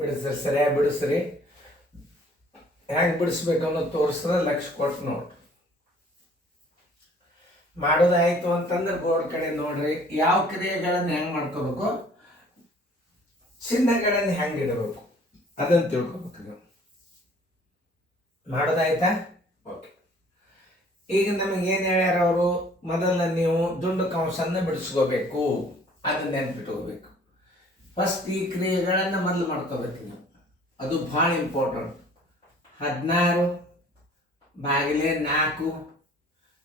ಬಿಡಿಸ್ರಿ, ಸರಿಯಾಗಿ ಬಿಡಿಸ್ರಿ. ಹೆಂಗೆ ಬಿಡಿಸ್ಬೇಕು ಅನ್ನೋದು ತೋರಿಸಿದ್ರೆ ಲಕ್ಷ ಕೊಟ್ಟು ನೋಡ್ರಿ. ಮಾಡೋದಾಯ್ತು ಅಂತಂದ್ರೆ ಬೋರ್ಡ್ ಕಡೆ ನೋಡ್ರಿ. ಯಾವ ಕ್ರಿಯೆಗಳನ್ನು ಹೆಂಗೆ ಮಾಡ್ಕೋಬೇಕು, ಚಿಹ್ನೆಗಳನ್ನು ಹೆಂಗೆ ಇಡಬೇಕು ಅದನ್ನು ತಿಳ್ಕೊಬೇಕು ನೀವು. ಮಾಡೋದಾಯ್ತಾ? ಓಕೆ. ಈಗ ನಮಗೇನು ಹೇಳ್ಯಾರ ಅವರು, ಮೊದಲ ನೀವು ದುಂಡು ಕಂಸನ್ನು ಬಿಡಿಸ್ಕೋಬೇಕು, ಅದನ್ನ ನೆನ್ಪಿಟ್ಕೋಬೇಕು. ಫಸ್ಟ್ ಈ ಕ್ರಿಯೆಗಳನ್ನು ಮೊದಲು ಮಾಡ್ಕೋಬೇಕು ನೀವು, ಅದು ಭಾಳ ಇಂಪಾರ್ಟೆಂಟ್. 16 ಭಾಗಿಲೆ 4,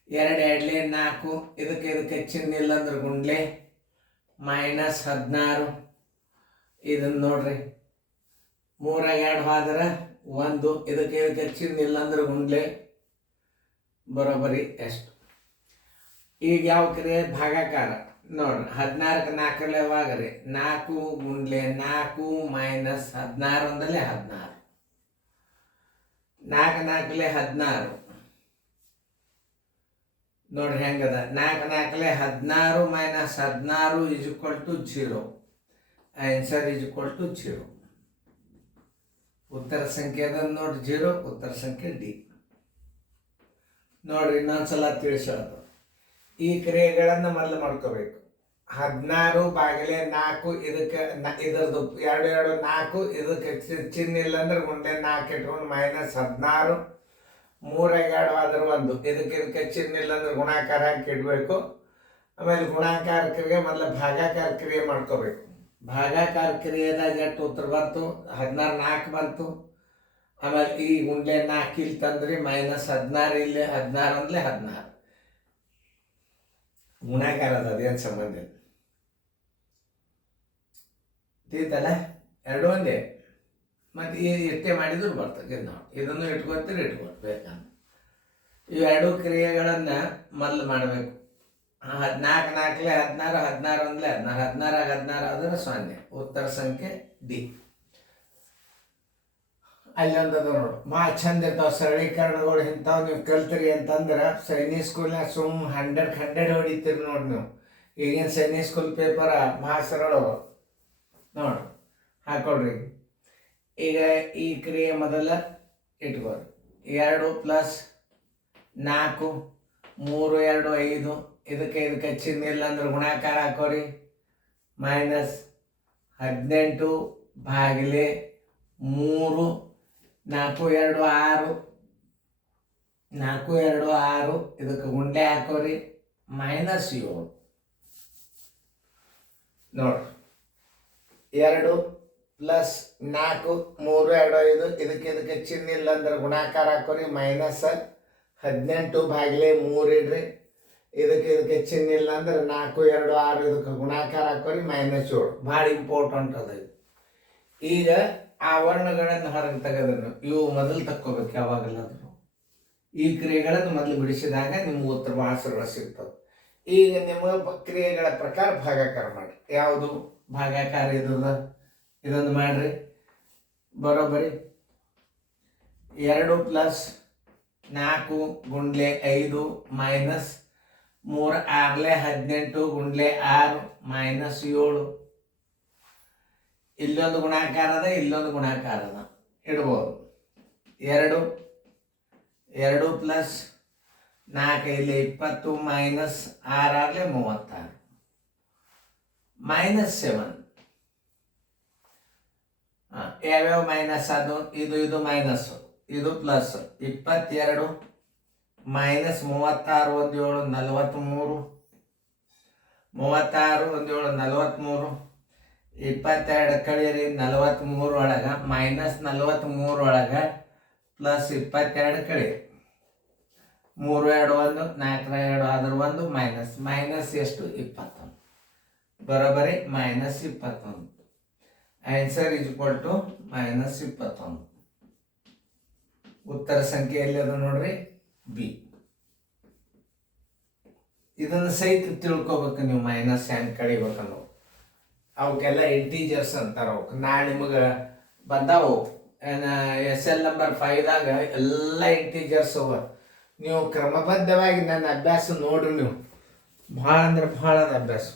2 2 4, ಇದಕ್ಕೆ ಚಿಹ್ನೆ ಇಲ್ಲ ಅಂದ್ರೆ ಗುಂಡ್ಲೆ, -16. ಇದನ್ನು ನೋಡ್ರಿ, 3 2 ಹೋದ್ರೆ 1, ಇದಕ್ಕೆ ಚಿಹ್ನೆ ಇಲ್ಲ ಅಂದ್ರೆ ಗುಂಡ್ಲೆ, ಬರೋಬ್ಬರಿ ಎಷ್ಟು. ಈಗ ಯಾವ ಕ್ರಿಯೆ? ಭಾಗಾಕಾರ ನೋಡ್ರಿ. 16ಕ್ಕೆ 4 ಯಾವಾಗ್ರಿ? 4 ಗುಂಡ್ಲೆ 4 -16 ಅಂದಲೇ 16. 4 4 16 ನೋಡ್ರಿ ಹೆಂಗದ. 4 4 16 -16 = 0. ಆನ್ಸರ್ = 0. ಉತ್ತರ ಸಂಖ್ಯೆ ಅದ ನೋಡ್ರಿ 0. ಉತ್ತರ ಸಂಖ್ಯೆ ಡಿ. ನೋಡ್ರಿ ಇನ್ನೊಂದ್ಸಲ ತಿಳಿಸೋದು. ಈ ಕ್ರಿಯೆಗಳನ್ನು ಮೊದಲು ಮಾಡ್ಕೋಬೇಕು. 16 ಭಾಗಿಲೆ 4, ಇದರದ್ದು 2 2 4, ಇದಕ್ಕೆ ಚಿಹ್ನೆ ಇಲ್ಲ ಅಂದ್ರೆ ಗುಂಡೆ 4 ಇಟ್ಕೊಂಡು -16. 3 2 ಆದ್ರೆ 1, ಇದಕ್ಕೆ ಚಿಹ್ನೆ ಇಲ್ಲ ಅಂದ್ರೆ ಗುಣಾಕಾರ ಹಾಕಿ ಇಡಬೇಕು. ಆಮೇಲೆ ಗುಣಾಕಾರ ಕ್ರಿಯೆ ಮೊದಲು ಭಾಗಾಕಾರ ಕ್ರಿಯೆ ಮಾಡ್ಕೋಬೇಕು. ಭಾಗಾಕಾರ ಕ್ರಿಯೆದಾಗ ಎಷ್ಟು ಉತ್ತರ ಬಂತು? 16 4 ಬಂತು. ಆಮೇಲೆ ಈ ಗುಂಡೆ 4 ಇಲ್ಲಿ ತಂದ್ರಿ, -16 ಇಲ್ಲಿ 16 ಅಂದ್ರೆ 16. ಗುಣಾಕಾರ ಅದ, ಅದೇನು ಸಂಬಂಧ ಇಲ್ಲ. ತಿಳಿತಲ್ಲ? ಎರಡು ಒಂದೇ. ಮತ್ತು ಎಷ್ಟೇ ಮಾಡಿದ್ರು ಬರ್ತದೆ. ನಾವು ಇದನ್ನು ಇಟ್ಕೊತೀರಿ ಬೇಕಂತ. ಇವೆರಡು ಕ್ರಿಯೆಗಳನ್ನು ಮೊದಲು ಮಾಡಬೇಕು. 4 4 16, 16 ಅಂದ್ರೆ 16, 16 ಆದರೆ 0. ಉತ್ತರ ಸಂಖ್ಯೆ ಡಿ. ಅಲ್ಲೊಂದದು ನೋಡು, ಚಂದ ಇರ್ತಾವ ಸರಳೀಕರಣಗಳು. ಇಂಥವು ನೀವು ಕಲ್ತಿರಿ ಅಂತಂದ್ರೆ ಸೈನಿಕ್ ಸ್ಕೂಲ್ನಾಗ 100ಕ್ಕೆ 100 ಹೊಡಿತೀರಿ ನೋಡಿ ನೀವು. ಈಗಿನ ಸೈನಿಕ್ ಸ್ಕೂಲ್ ಪೇಪರ ಭಾಳ ಸರಳ ನೋಡಿ, ಹಾಕೊಳ್ರಿ. ಈಗ ಈ ಕ್ರಿಯೆ ಮೊದಲ ಇಟ್ಕೋರಿ. 2 + 4 3 2 5, ಇದಕ್ಕೆ ಚಿಹ್ನೆ ಇಲ್ಲ ಅಂದ್ರೆ ಗುಣಾಕಾರ ಹಾಕೋರಿ. -18 ಭಾಗಿಲೆ 3, 4 2 6, 4 2 6, ಇದಕ್ಕೆ ಗುಂಡೆ ಹಾಕೋರಿ. -7 ನೋಡ್ರಿ. 2 + 4 3 2 5, ಇದಕ್ಕೆ ಚಿಹ್ನೆ ಇಲ್ಲ ಅಂದ್ರೆ ಗುಣಾಕಾರ ಹಾಕೋರಿ. -18 ಭಾಗಿಲೆ 3 ಇಡ್ರಿ. ಇದಕ್ಕೆ ಚಿಹ್ನೆ ಇಲ್ಲ ಅಂದ್ರೆ 4 2 6, ಇದಕ್ಕೆ ಗುಣಾಕಾರ ಹಾಕೋರಿ. -7. ಭಾಳ ಇಂಪಾರ್ಟೆಂಟ್ ಅದ ಇದು. ಈಗ ಆ ವರ್ಣಗಳನ್ನು ಹೊರಗೆ ತೆಗೆದ್ರು ಇವು ಮೊದಲು ತಕ್ಕೋಬೇಕು ಯಾವಾಗಲ್ಲಾದ್ರು. ಈ ಕ್ರಿಯೆಗಳನ್ನು ಮೊದಲು ಬಿಡಿಸಿದಾಗ ನಿಮ್ಗೆ ಉತ್ತರ ಭಾಳ ಸರಳ ಸಿಗ್ತವೆ. ಈಗ ನಿಮ್ಮ ಕ್ರಿಯೆಗಳ ಪ್ರಕಾರ ಭಾಗಾಕಾರ ಮಾಡಿ. ಯಾವುದು ಭಾಗಾಕಾರ ಇದ್ದದ ಇದೊಂದು ಮಾಡ್ರಿ. ಬರೋಬ್ಬರಿ 2 + 4 ಗುಂಡ್ಲೆ 5 -3 6 18 ಗುಂಡ್ಲೆ 6 -7. ಇಲ್ಲೊಂದು ಗುಣಾಕಾರ ಅದ, ಇಲ್ಲೊಂದು ಗುಣಾಕಾರ ಅದ, ಇಡ್ಬೋದು. 2 + 4 ಇಲ್ಲಿ 20 -6 ಆಗಲೇ 36 -7. ಯಾವ್ಯಾವ ಮೈನಸ್ ಅದು? ಇದು ಮೈನಸ್, ಇದು ಪ್ಲಸ್. 22 -36 1 7 43, 36 1 7 43. 22 ಕಳೀರಿ 43 ಒಳಗೆ, -43 ಒಳಗೆ +22 ಕಳೀರಿ. 3 2 1, 4 2 ಆದ್ರೆ 1, ಮೈನಸ್ ಎಷ್ಟು? 21. ಬರೋಬ್ಬರಿ -21. ಆನ್ಸರ್ = -21. ಉತ್ತರ ಸಂಖ್ಯೆ ಎಲ್ಲಿ ಅದು ನೋಡ್ರಿ? ಬಿ. ಇದನ್ನು ಸಹಿತ ತಿಳ್ಕೊಬೇಕು ನೀವು. ಮೈನಸ್ ಹೆಂಗೆ ಕಳಿಬೇಕನ್ನೋ ಅವಕ್ಕೆಲ್ಲ ಇಂಟೀಜರ್ಸ್ ಅಂತಾರೆ. ಅವಕ್ಕೆ ನಾಳೆ ನಿಮಗೆ ಬಂದಾವು SL ನಂಬರ್ 5ದಾಗ ಎಲ್ಲ ಇಂಟೀಜರ್ಸ್ ಅವ. ನೀವು ಕ್ರಮಬದ್ಧವಾಗಿ ನನ್ನ ಅಭ್ಯಾಸ ನೋಡ್ರಿ. ನೀವು ಭಾಳ ಅಂದ್ರೆ ಭಾಳ ಅಭ್ಯಾಸ.